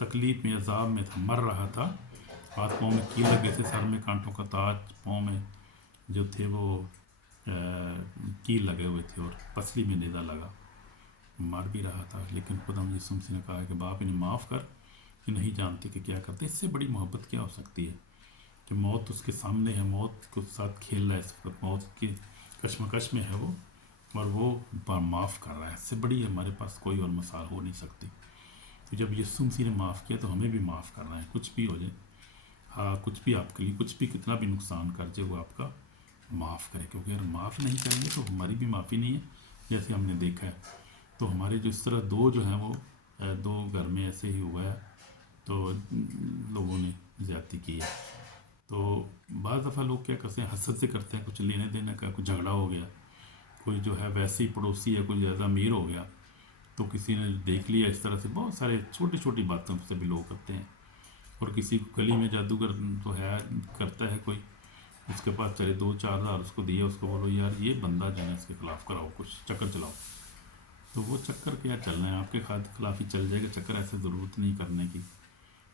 تکلیف میں عذاب میں تھا، مر رہا تھا، ہاتھ پاؤں میں کیل لگے تھے، سر میں کانٹوں کا تاج، پاؤں میں جو تھے وہ کیل لگے ہوئے تھے، اور پسلی میں نیزا لگا، مر بھی رہا تھا، لیکن خدا یسوع مسیح نے کہا کہ باپ انہیں معاف کر، کہ نہیں جانتے کہ کیا کرتے۔ اس سے بڑی محبت کیا ہو سکتی ہے کہ موت اس کے سامنے ہے، موت کے ساتھ کھیل رہا ہے، اس وقت موت کی کشمکش میں ہے وہ، اور وہ معاف کر رہا ہے۔ اس سے بڑی ہمارے پاس کوئی اور مثال ہو نہیں سکتی۔ تو جب یسوع مسیح نے معاف کیا تو ہمیں بھی معاف کرنا ہے، کچھ بھی ہو جائے، ہاں کچھ بھی آپ کے لیے، کچھ بھی کتنا بھی نقصان کر جائے، وہ آپ کا معاف کرے، کیونکہ اگر معاف نہیں کریں گے تو ہماری بھی معافی نہیں ہے، جیسے ہم نے دیکھا ہے۔ تو ہمارے جو اس طرح دو جو ہیں وہ دو گھر میں ایسے ہی ہوا ہے، تو لوگوں نے زیادتی کی ہے۔ تو بعض دفعہ لوگ کیا کرتے ہیں، حسد سے کرتے ہیں، کچھ لینے دینے کا، کچھ جھگڑا ہو گیا، کوئی جو ہے ویسے ہی پڑوسی ہے، کوئی زیادہ امیر ہو گیا، تو کسی نے دیکھ لیا اس طرح سے، بہت سارے چھوٹی چھوٹی باتوں سے بھی لوگ کرتے ہیں۔ اور کسی کو گلی میں جادوگر تو ہے، کرتا ہے کوئی، اس کے پاس چلے 2-4 ہزار اس کو دیا، اس کو بولو یار یہ بندہ جو ہے اس کے خلاف کراؤ، کچھ چکر چلاؤ، تو وہ چکر کیا چلنا ہے، آپ کے خلاف ہی چل جائے گا چکر، ایسے ضرورت نہیں کرنے کی۔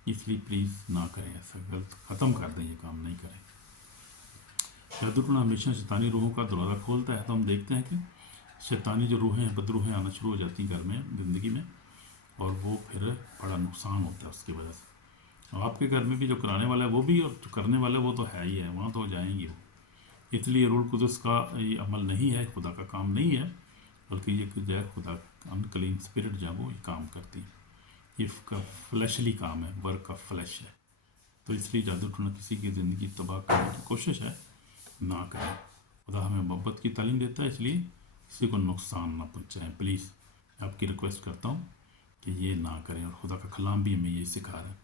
اس لیے پلیز نہ کریں ایسا، غلط ختم کر دیں، یہ کام نہیں کریں۔ جادو ٹونا ہمیشہ شیطانی روحوں کا دروازہ کھولتا ہے، تو ہم دیکھتے ہیں کہ شیطانی جو روحیں ہیں، بدروحیں آنا شروع ہو جاتی ہیں گھر میں، زندگی میں، اور وہ پھر بڑا نقصان ہوتا ہے اس کی وجہ سے۔ آپ کے گھر میں بھی جو کرانے والا ہے وہ بھی، اور جو کرنے والا ہے وہ تو ہے ہی ہے، وہاں تو ہو جائیں گے وہ۔ اس لیے روح القدس کا یہ عمل نہیں ہے، خدا کا کام نہیں ہے، بلکہ یہ جو ہے خدا انکلین اسپرٹ جو ہے وہ یہ کام کرتی ہے، یہ کا فلیشلی کام ہے، ورک آف فلیش ہے۔ تو اس لیے جادو ٹونا کسی کی زندگی تباہ کرنے کی کوشش ہے، نہ کریں۔ خدا ہمیں محبت کی تعلیم دیتا ہے، اس لیے کسی کو نقصان نہ پہنچائیں۔ پلیز آپ کی ریکویسٹ کرتا ہوں کہ یہ نہ کریں، اور خدا کا کلام بھی ہمیں یہ سکھا رہا ہے۔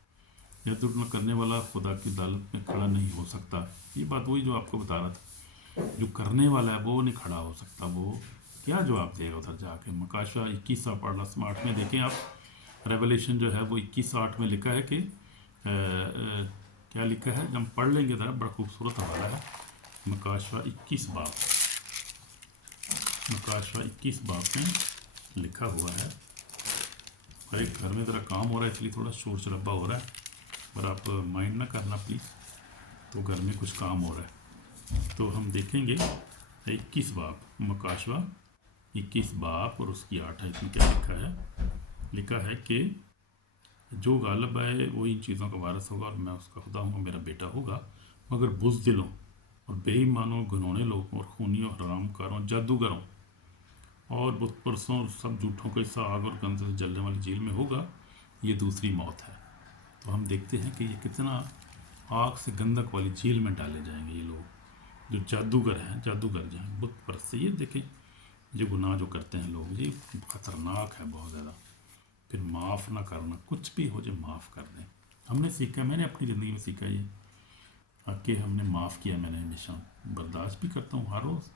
جادو ٹونا کرنے والا خدا کی عدالت میں کھڑا نہیں ہو سکتا۔ یہ بات وہی جو آپ کو بتا رہا تھا، جو کرنے والا ہے وہ نہیں کھڑا ہو سکتا، وہ کیا جواب دے گا ادھر جا کے۔ مکاشفہ 21:8 میں دیکھیں آپ، ریولیشن جو ہے وہ 21:8 میں لکھا ہے کہ کیا لکھا ہے، جب ہم پڑھ لیں گے ذرا، بڑا خوبصورت حوالہ ہے۔ مکاشفہ 21 باب میں لکھا ہوا ہے، اور ایک گھر میں ذرا کام ہو رہا ہے، اس لیے تھوڑا شور شرابہ ہو رہا ہے، پر آپ مائنڈ نہ کرنا پلیز، تو گھر میں کچھ کام ہو رہا ہے۔ تو ہم دیکھیں گے 21 باب، مکاشفہ 21 باب اور اس کی 8 آیت میں کیا لکھا ہے۔ لکھا ہے کہ جو غالب ہے وہ ان چیزوں کا وارث ہوگا، اور میں اس کا خدا ہوں گا، میرا بیٹا ہوگا، مگر بزدلوں اور بے ایمانوں، گھنونے لوگوں اور خونیوں، حرام کاروں، جادوگروں اور بت پرسوں اور سب جھوٹوں کا حصہ آگ اور گندھے سے جلنے والی جھیل میں ہوگا، یہ دوسری موت ہے۔ تو ہم دیکھتے ہیں کہ یہ کتنا آگ سے گندک والی جھیل میں ڈالے جائیں گے یہ لوگ، جو جادوگر ہیں، جادوگر جو ہیں، بت پرست۔ یہ دیکھیں جو گناہ جو کرتے ہیں لوگ، یہ خطرناک ہے بہت زیادہ۔ پھر معاف نہ کرنا، کچھ بھی ہو جائے معاف کر دیں۔ ہم نے سیکھا، میں نے اپنی زندگی میں سیکھا یہ کہ ہم نے معاف کیا، میں نے ہمیشہ برداشت بھی کرتا ہوں ہر روز،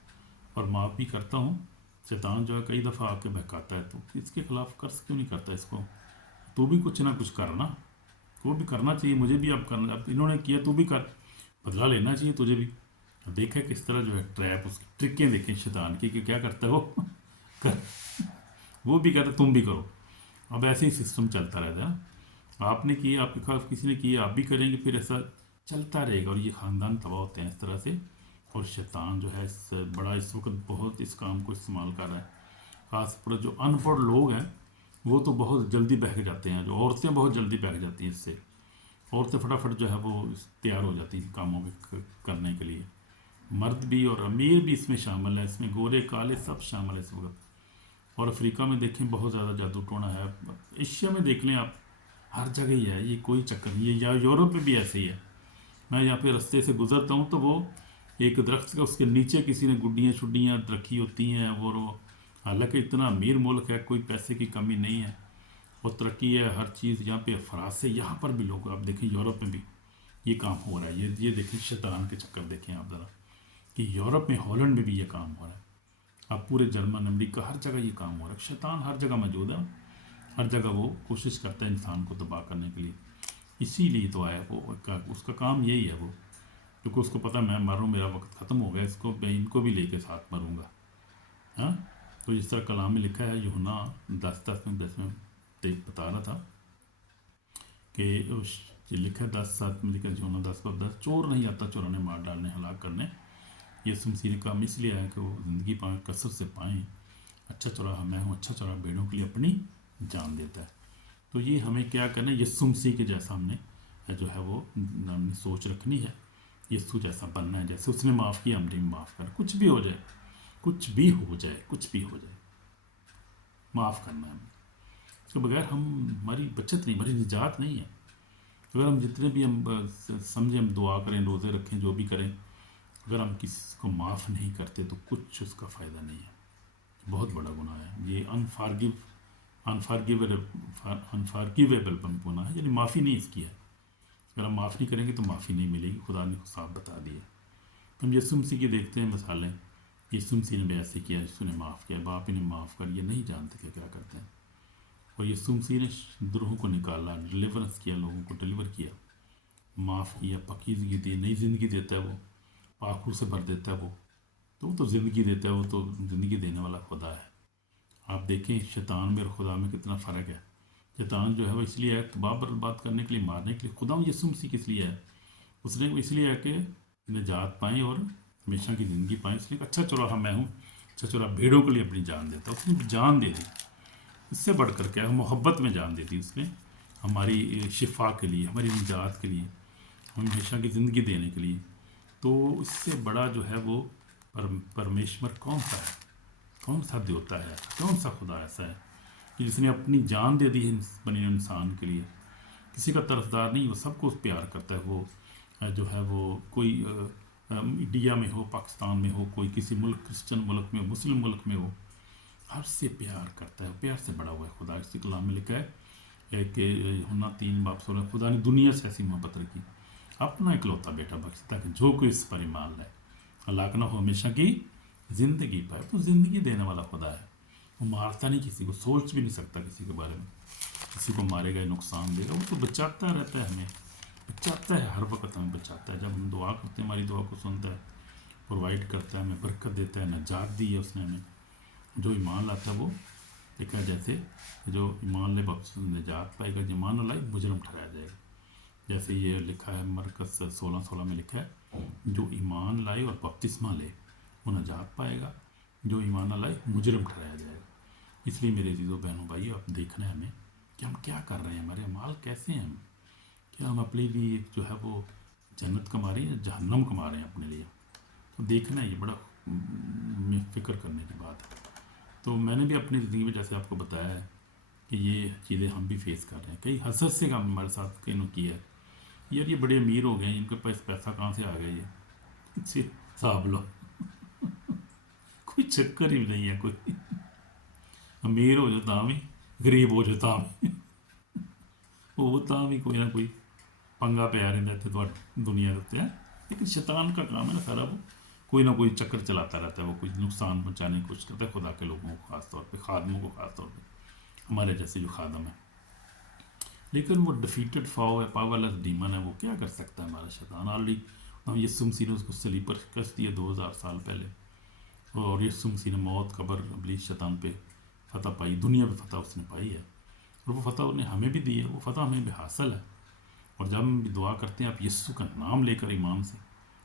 اور معاف بھی کرتا ہوں۔ شیطان جو ہے کئی دفعہ آ کے بہکاتا ہے، تو اس کے خلاف قرض کیوں نہیں کرتا اس کو، تو بھی کچھ نہ کچھ کرنا، وہ بھی کرنا چاہیے، مجھے بھی اب کرنا، اب انہوں نے کیا تو بھی کر، بدلہ لینا چاہیے تجھے بھی۔ دیکھیں کس طرح جو ہے ٹریپ، اس کی ٹرکیں دیکھیں شیطان کی، کہ کیا کرتا ہے وہ بھی کہتا ہے تم بھی کرو۔ اب ایسے ہی سسٹم چلتا رہتا ہے، آپ نے کیا، آپ کے خلاف کسی نے کیا، آپ بھی کریں گے، پھر ایسا چلتا رہے گا، اور یہ خاندان تباہ ہوتے ہیں اس طرح سے۔ اور شیطان جو ہے اس وقت بہت اس کام کو استعمال کر رہا ہے، خاص پر جو ان پڑھ لوگ ہیں وہ تو بہت جلدی بہک جاتے ہیں، جو عورتیں بہت جلدی بہک جاتی ہیں اس سے، عورتیں فٹافٹ جو ہے وہ تیار ہو جاتی ہیں کاموں کے کرنے کے لیے، مرد بھی اور امیر بھی اس میں شامل ہے، اس میں گورے کالے سب شامل ہے اس وقت۔ اور افریقہ میں دیکھیں بہت زیادہ جادو ٹونا ہے، ایشیا میں دیکھ لیں آپ، ہر جگہ ہی ہے، یہ کوئی چکر نہیں ہے، یا یورپ میں بھی ایسے ہی ہے۔ میں یہاں پہ رستے سے گزرتا ہوں تو وہ ایک درخت کا، اس کے نیچے کسی نے گڈیاں شڈیاں رکھی ہوتی ہیں، وہ حالانکہ اتنا امیر ملک ہے، کوئی پیسے کی کمی نہیں ہے، اور ترقی ہے ہر چیز یہاں پہ، افراد سے یہاں پر بھی لوگ، آپ دیکھیں یورپ میں بھی یہ کام ہو رہا ہے، یہ دیکھیں شیطان کے چکر دیکھیں آپ ذرا، کہ یورپ میں ہالینڈ میں بھی یہ کام ہو رہا ہے، اب پورے جرمن امریکہ ہر جگہ یہ کام ہو رہا ہے، شیطان ہر جگہ موجود ہے، ہر جگہ وہ کوشش کرتا ہے انسان کو تباہ کرنے کے لیے۔ اسی لیے تو آیا وہ، اس کا کام یہی ہے وہ، کیونکہ اس کو پتہ میں مر رہا ہوں، میرا وقت ختم ہو گیا، اس کو میں ان کو بھی لے کے ساتھ مروں گا، ہاں۔ تو جس طرح کلام میں لکھا ہے، یوحنا 10:10 میں بتا رہا تھا کہ یہ لکھا ہے 10:7 میں لکھا ہے یوحنا 10:10 چور نہیں آتا چورانے مار ڈالنے ہلاک کرنے، یسوع مسیح نے کام اس لیے آیا کہ وہ زندگی پائیں کثرت سے پائیں، اچھا چوراہا میں ہوں، اچھا چوراہا بھیڑوں کے لیے اپنی جان دیتا ہے۔ تو یہ ہمیں کیا کرنا ہے، یسوع مسیح کے جیسا ہم نے جو ہے وہ ہم نے سوچ رکھنی ہے، یسوع جیسا بننا ہے، جیسے اس نے معاف کیا ہم نے بھی معاف کرنا، کچھ بھی ہو جائے، کچھ بھی ہو جائے، کچھ بھی ہو جائے، معاف کرنا ہے ہمیں، اس کے بغیر ہماری بچت نہیں، ہماری نجات نہیں ہے۔ اگر ہم جتنے بھی ہم سمجھیں، ہم دعا کریں، روزے رکھیں، جو بھی کریں، اگر ہم کسی کو معاف نہیں کرتے تو کچھ اس کا فائدہ نہیں ہے، بہت بڑا گناہ ہے یہ، انفارگیویبل گناہ ہے، یعنی معافی نہیں اس کی ہے۔ اگر ہم معاف نہیں کریں گے تو معافی نہیں ملے گی، خدا نے صاف بتا دی ہے۔ ہم یسوع مسیح کی دیکھتے ہیں مثالیں، یسوع مسیح نے بھی ایسے کیا، یسوع نے معاف کیا، باپ انہیں معاف کر، یہ نہیں جانتے کہ کیا کرتے ہیں، اور یسوع مسیح نے دروہوں کو نکالا، ڈلیورنس کیا، لوگوں کو ڈلیور کیا، معاف کیا، پاکیزگی دی، نئی زندگی دیتا ہے وہ، پاک روح سے بھر دیتا ہے وہ تو زندگی دیتا ہے، وہ تو زندگی دینے والا خدا ہے۔ آپ دیکھیں شیطان میں اور خدا میں کتنا فرق ہے۔ شیطان جو ہے وہ اس لیے ہے تباہ برباد کرنے کے لیے، مارنے کے لیے، خدا یسوع مسیح کس لیے ہے، اس نے اس لیے ہے کہ نجات پائیں اور ہمیشہ کی زندگی پائیں، اس لیے اچھا چوراہا میں ہوں، اچھا چوراہا بھیڑوں کے لیے اپنی جان دیتا، اس نے جان دے دی، اس سے بڑھ کر کیا، محبت میں جان دیتی اس نے، ہماری شفا کے لیے، ہماری نجات کے لیے، ہم ہمیشہ کی زندگی دینے کے لیے۔ تو اس سے بڑا جو ہے وہ پرمیشور کون سا ہے، کون سا دیوتا ہے، کون سا خدا ایسا ہے کہ جس نے اپنی جان دے دی ہے بنی انسان کے لیے، کسی کا طرفدار نہیں، وہ سب کو پیار کرتا ہے، وہ جو ہے وہ کوئی انڈیا میں ہو، پاکستان میں ہو، کوئی کسی ملک کرسچن ملک میں ہو، مسلم ملک میں ہو، ہر سے پیار کرتا ہے، پیار سے بڑا ہوا ہے خدا۔ اس کلام میں لکھا ہے کہ یوحنا 3:16 خدا نے دنیا سے ایسی محبت رکھی، اپنا اکلوتا بیٹا بخش تاکہ جو کوئی اس پر ایمان لائے ہلاک نہ ہو، ہمیشہ کی زندگی پائے۔ تو زندگی دینے والا خدا ہے، وہ مارتا نہیں کسی کو، سوچ بھی نہیں سکتا کسی کے بارے میں، کسی کو مارے گا، نقصان دے گا، وہ تو بچاتا رہتا ہے، ہمیں بچاتا ہے، ہر وقت ہمیں بچاتا ہے، جب ہم دعا کرتے ہیں ہماری دعا کو سنتا ہے، پرووائڈ کرتا ہے، ہمیں برکت دیتا ہے، نجات دی ہے اس نے ہمیں۔ جو ایمان لاتا ہے وہ دیکھا، جیسے جو ایمان لے بخش نجات پائے گا، جو ایمان نہ لائے مجرم ٹھہرایا جائے گا، جیسے یہ لکھا ہے مرکز 16:16 میں لکھا ہے، جو ایمان لائے اور بپتسمہ لے وہ نجات پائے گا، جو ایمان نہ لائے مجرم ٹھہرایا جائے گا۔ اس لیے میرے عزیزوں بہنوں بھائی، آپ دیکھنا ہے ہمیں کہ ہم کیا کر رہے ہیں، ہمارے اعمال کیسے ہیں، کیا ہم اپنے لیے جو ہے وہ جنت کما رہے ہیں یا جہنم کما رہے ہیں اپنے لیے، تو دیکھنا ہے، یہ بڑا فکر کرنے کی بات ہے۔ تو میں نے بھی اپنی زندگی میں جیسے آپ کو بتایا ہے کہ یہ چیزیں ہم بھی فیس کر رہے ہیں، کئی حسد سے کام ہمارے ساتھ کئی نے کیا ہے، یار یہ بڑے امیر ہو گئے ہیں، ان کے پاس پیسہ کہاں سے آ گیا، یہ سے حساب لو، کوئی چکر ہی نہیں ہے، کوئی امیر ہو جاتا بھی، غریب ہو جاتا بھی، وہ تاں بھی کوئی نہ کوئی پنگا پیا رہتا ہے تو دنیا دیتے ہیں، لیکن شیطان کا کام ہے نا سارا، وہ کوئی نہ کوئی چکر چلاتا رہتا ہے، وہ کچھ نقصان پہنچانے کی کوشش کرتا ہے خدا کے لوگوں کو، خاص طور پہ خادموں کو، خاص طور پہ ہمارے جیسے جو خادم ہیں۔ لیکن وہ ڈیفیٹڈ فاؤ ہے، پاور لیس ڈیمن ہے، وہ کیا کر سکتا ہے ہمارا شیطان؟ آلریڈی ہم یسوع مسیح نے اس کو صلیب پر شکست دی ہے 2000 سال پہلے، اور یسوع مسیح نے موت، قبر، ابلیس، شیطان پہ فتح پائی، دنیا پہ فتح اس نے پائی ہے، اور وہ فتح انہیں ہمیں بھی دی ہے، وہ فتح ہمیں بھی حاصل ہے۔ اور جب ہم بھی دعا کرتے ہیں آپ یسوع کا نام لے کر ایمان سے،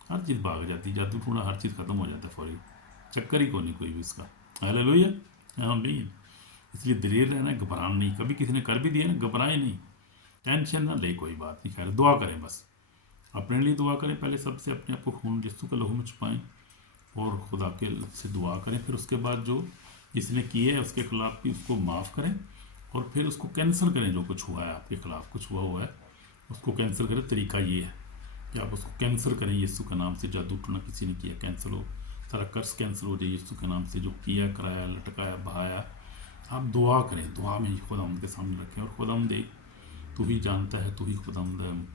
ہر چیز بھاگ جاتی ہے، جادو ٹونا ہر چیز ختم ہو جاتا ہے فوری، چکر ہی کو نہیں کوئی بھی اس کا۔ ہاللیلویا، آمین۔ اس لیے دلیر رہنا، گھبرانا نہیں، کبھی کسی نے کر بھی دیا نا، گھبرائیں نہیں، ٹینشن نہ لے، کوئی بات نہیں، خیر دعا کریں، بس اپنے لیے دعا کریں، پہلے سب سے اپنے آپ کو خون یسوع کا لہو میں چھپائیں اور خدا کے سے دعا کریں، پھر اس کے بعد جو جس نے کیے ہے اس کے خلاف بھی اس کو معاف کریں، اور پھر اس کو کینسل کریں، جو کچھ ہوا ہے آپ کے خلاف کچھ ہوا ہے اس کو کینسل کریں۔ طریقہ یہ ہے کہ آپ اس کو کینسل کریں یسوع کے نام سے، جادو ٹونا کسی نے کیا کینسل ہو، سارا قرض کینسل ہو جائے یسوع کے نام سے، جو کیا، کرایا، لٹکایا، بہایا، آپ دعا کریں، دعا میں خداوند کے سامنے رکھیں، اور خداوند دے تو ہی جانتا ہے، تو ہی خداوند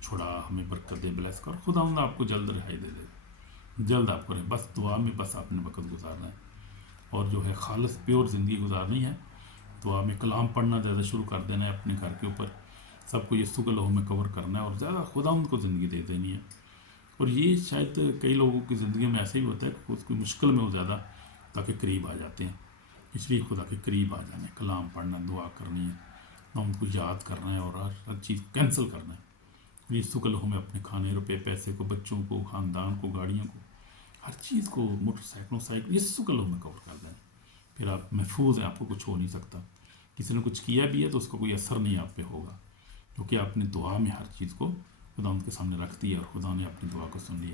چھڑا، ہمیں برکت دے، بلیس کر، خداوند آپ کو جلد رہائی دے دے، جلد آپ کریں، بس دعا میں بس آپ نے وقت گزارنا ہے، اور جو ہے خالص پیور زندگی گزارنی ہے، دعا میں کلام پڑھنا زیادہ شروع کر دینا ہے، اپنے گھر کے اوپر سب کو یسوع کے لہو میں کور کرنا ہے، اور زیادہ خداوند کو زندگی دے دینی ہے۔ اور یہ شاید کئی لوگوں کی زندگی میں ایسا ہی ہوتا ہے کہ اس کی مشکل میں وہ زیادہ خدا کے قریب آ جاتے ہیں، اس لیے خدا کے قریب آ جانا ہے، کلام پڑھنا، دعا کرنی ہے، ہم کو یاد کرنا ہے اور ہر چیز کینسل کرنا ہے. یسوع کا لہو میں اپنے کھانے روپے پیسے کو بچوں کو خاندان کو گاڑیوں کو ہر چیز کو موٹر سائیکلوں سائیکل یسوع کا لہو میں کور کر دیں. پھر آپ محفوظ ہیں, آپ کو کچھ ہو نہیں سکتا. کسی نے کچھ کیا بھی ہے تو اس کا کوئی اثر نہیں آپ پہ ہوگا, کیونکہ آپ نے دعا میں ہر چیز کو خدا ان کے سامنے رکھ دیا اور خدا نے اپنی دعا کو سن لی.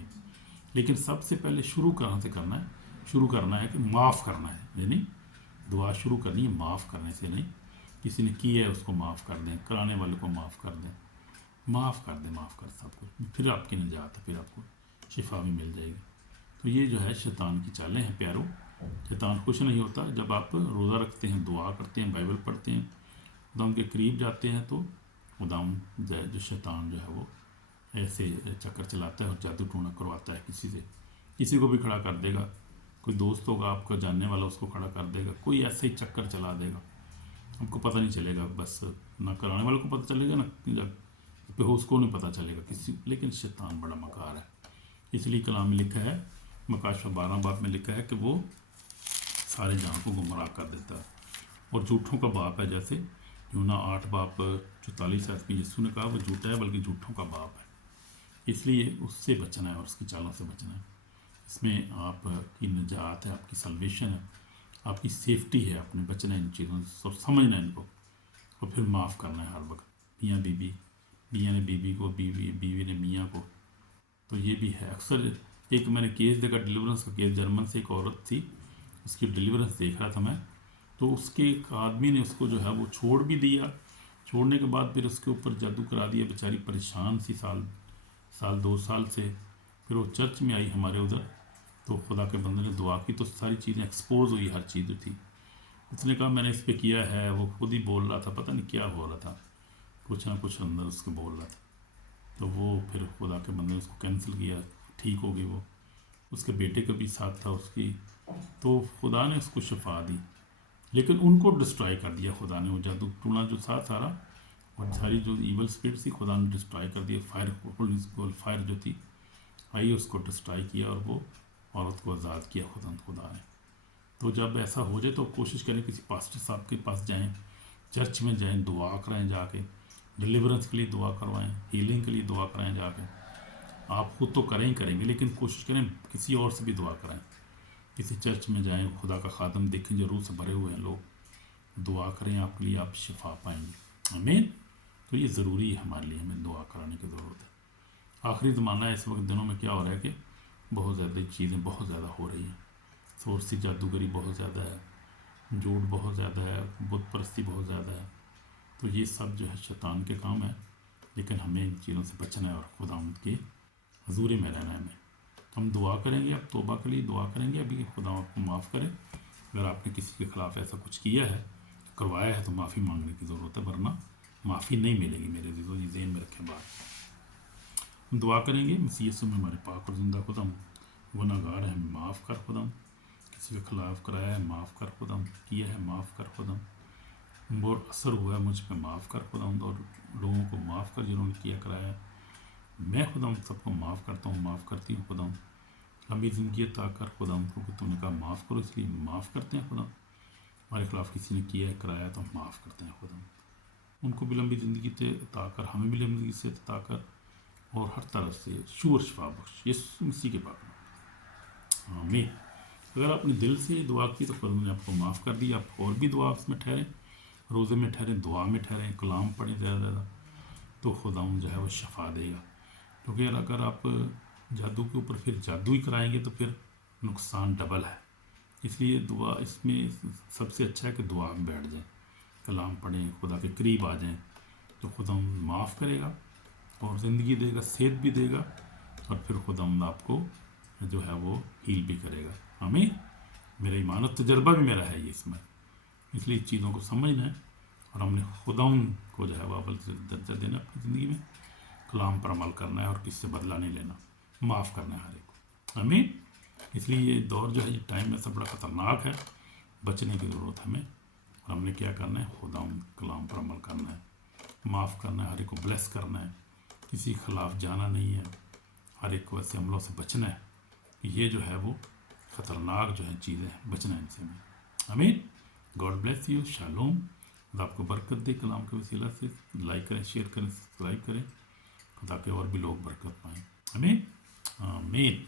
لیکن سب سے پہلے شروع کہاں سے کرنا ہے؟ شروع کرنا ہے کہ معاف کرنا ہے. یعنی دعا شروع کرنی ہے معاف کرنے سے نہیں. کسی نے کیا ہے اس کو معاف کر دیں, کرانے والے کو معاف کر دیں, معاف کر دیں, معاف کر سب کچھ, پھر آپ کی نجات ہے, پھر آپ کو شفا بھی مل جائے گی. تو یہ جو ہے شیطان کی چالیں ہیں پیاروں. شیطان خوش نہیں ہوتا جب آپ روزہ رکھتے ہیں, دعا کرتے ہیں, بائبل پڑھتے ہیں, خدا کے قریب جاتے ہیں, تو خدا جو شیطان جو ہے وہ ایسے چکر چلاتا ہے اور جادو ٹونا کرواتا ہے کسی سے. کسی کو بھی کھڑا کر دے گا, کوئی دوست ہوگا آپ کا جاننے والا اس کو کھڑا کر دے گا, کوئی ایسے ہی چکر چلا دے گا, آپ کو پتہ نہیں چلے گا. بس نہ کرانے والے کو پتہ چلے گا نہ پہ اس کو نہیں پتہ چلے گا کسی. لیکن شیطان بڑا مکار ہے. اس لیے کلام میں لکھا ہے, مکاشفہ 12 باب میں لکھا ہے کہ وہ سارے جہاں کو گمراہ کر دیتا ہے اور جھوٹوں کا باپ ہے. جیسے یونا 8 باب 44 میں یسوع نے کہا وہ جھوٹا ہے بلکہ جھوٹوں کا باپ ہے. اس لیے اس سے بچنا ہے اور اس کی چالوں سے بچنا ہے. اس میں آپ کی نجات ہے, آپ کی سلویشن ہے, آپ کی سیفٹی ہے. اپنے بچنا ان چیزوں سے اور سمجھنا ان کو, اور پھر معاف کرنا ہے ہر وقت. میاں بیوی, میاں نے بیوی کو, بیوی نے میاں کو. تو یہ بھی ہے. اکثر ایک میں نے کیس دیکھا, ڈیلیورنس کا کیس, جرمن سے ایک عورت تھی, اس کی ڈیلیورنس دیکھ رہا تھا میں. تو اس کے ایک آدمی نے اس کو جو ہے وہ چھوڑ بھی دیا. چھوڑنے کے بعد پھر اس کے اوپر جادو کرا دیا. بیچاری پریشان سی سال 2 سال سے. پھر وہ چرچ میں آئی ہمارے ادھر, تو خدا کے بندے نے دعا کی تو ساری چیزیں ایکسپوز ہوئی, ہر چیز جو تھی. اس نے کہا میں نے اس پہ کیا ہے. وہ خود ہی بول رہا تھا, پتہ نہیں کیا ہو رہا تھا, کچھ نہ کچھ اندر اس کے بول رہا تھا. تو وہ پھر خدا کے بندے نے اس کو کینسل کیا, ٹھیک ہو گئی. وہ اس کے بیٹے کا بھی ساتھ تھا اس کی, تو خدا نے اس کو شفا دی. لیکن ان کو ڈسٹرائے کر دیا خدا نے. وہ جادو ٹونا جو تھا سارا, اور ساری جو ایول اسپرٹ تھی, خدا نے ڈسٹرائے کر دیا. فائر جو تھی آئی, اس کو ڈسٹرائے کیا اور وہ عورت کو آزاد کیا خدا نے. تو جب ایسا ہو جائے تو کوشش کریں کسی پاسٹر صاحب کے پاس جائیں, چرچ میں جائیں, دعا کرائیں جا کے, ڈیلیورنس کے لیے دعا کروائیں, ہیلنگ کے لیے دعا کرائیں جا کے. آپ خود تو کریں گے, لیکن کوشش کریں کسی اور سے بھی دعا کرائیں. کسی چرچ میں جائیں, خدا کا خادم دیکھیں جو روح سے بھرے ہوئے ہیں لوگ, دعا کریں آپ کے لیے, آپ شفا پائیں گے. آمین. تو یہ ضروری ہے ہمارے لیے, ہمیں دعا کرانے کی ضرورت ہے. آخری زمانہ ہے اس وقت دنوں میں. کیا ہو رہا ہے کہ بہت زیادہ چیزیں بہت زیادہ ہو رہی ہیں. سورسی جادوگری بہت زیادہ ہے, جھوٹ بہت زیادہ ہے, بت پرستی بہت زیادہ ہے. تو یہ سب جو ہے شیطان کے کام ہے. لیکن ہمیں ان چیزوں سے بچنا ہے اور خدا ان کے حضور میں رہنا ہے. ہمیں ہم دعا کریں گے, اب توبہ کے لیے دعا کریں گے. ابھی خدا آپ کو معاف کرے. اگر آپ نے کسی کے خلاف ایسا کچھ کیا ہے, کروایا ہے, تو معافی مانگنے کی ضرورت ہے, ورنہ معافی نہیں ملے گی. میرے عزیزو, یہ ذہن میں رکھیں بات. ہم دعا کریں گے, مسیح یسوع میں ہمارے پاک اور زندہ خدا, گناہ گار ہے, ہمیں معاف کر خدا. کسی کے خلاف کرایا ہے, معاف کر خدا. کیا ہے, معاف کر خدا. بہت اثر ہوا ہے مجھ پہ, معاف کر خدا. اور لوگوں کو معاف کر جنہوں نے کیا کرایا ہے. میں خدا سب کو معاف کرتا ہوں, معاف کرتی ہوں خدا. لمبی زندگی عطا کر خدا ان کو, کہ تو نے کہا معاف کرو, اس لیے معاف کرتے ہیں خدا. ہمارے خلاف کسی نے کیا ہے, کرایا, تو ہم معاف کرتے ہیں خدا. ان کو بھی لمبی زندگی سے عطا کر, ہمیں بھی لمبی زندگی سے عطا کر, اور ہر طرف سے شور شفا بخش, یسوع مسیح کے پاک میں. آمین. اگر آپ نے دل سے یہ دعا کی تو خدا نے آپ کو معاف کر دیا. آپ اور بھی دعا اس میں ٹھہریں, روزے میں ٹھہریں, دعا میں ٹھہریں, کلام پڑھیں زیادہ زیادہ, تو خدا جو ہے وہ شفا دے گا. کیونکہ اگر آپ جادو کے اوپر پھر جادو ہی کرائیں گے تو پھر نقصان ڈبل ہے. اس لیے دعا, اس میں سب سے اچھا ہے کہ دعا میں بیٹھ جائیں, کلام پڑھیں, خدا کے قریب آ جائیں, تو خدا معاف کرے گا اور زندگی دے گا, صحت بھی دے گا, اور پھر خدا آپ کو جو ہے وہ ہیل بھی کرے گا. ہمیں میرا ایمانت تجربہ بھی میرا ہے یہ اس میں. اس لیے چیزوں کو سمجھنا ہے, اور ہم نے خدا کو جو ہے وہ اول سے درجہ دینا اپنی زندگی میں, کلام پر عمل کرنا ہے, اور کس سے بدلہ نہیں لینا, معاف کرنا ہے ہر ایک کو. آمین. اس لیے یہ دور جو ہے, یہ ٹائم ایسا بڑا خطرناک ہے, بچنے کی ضرورت ہمیں. اور ہم نے کیا کرنا ہے, خدا کلام پر عمل کرنا ہے, معاف کرنا ہے, ہر ایک کو بلیس کرنا ہے, کسی کے خلاف جانا نہیں ہے, ہر ایک کو ایسے عملوں سے بچنا ہے. یہ جو ہے وہ خطرناک جو ہے چیزیں, بچنا ہے ان سے. آمین. God bless you. شالوم. خدا آپ کو برکت دے کلام کے وسیلہ سے. لائک کریں، شیئر کریں، سبسکرائب کریں تاکہ اور بھی لوگ برکت پائیں. آمین آمین.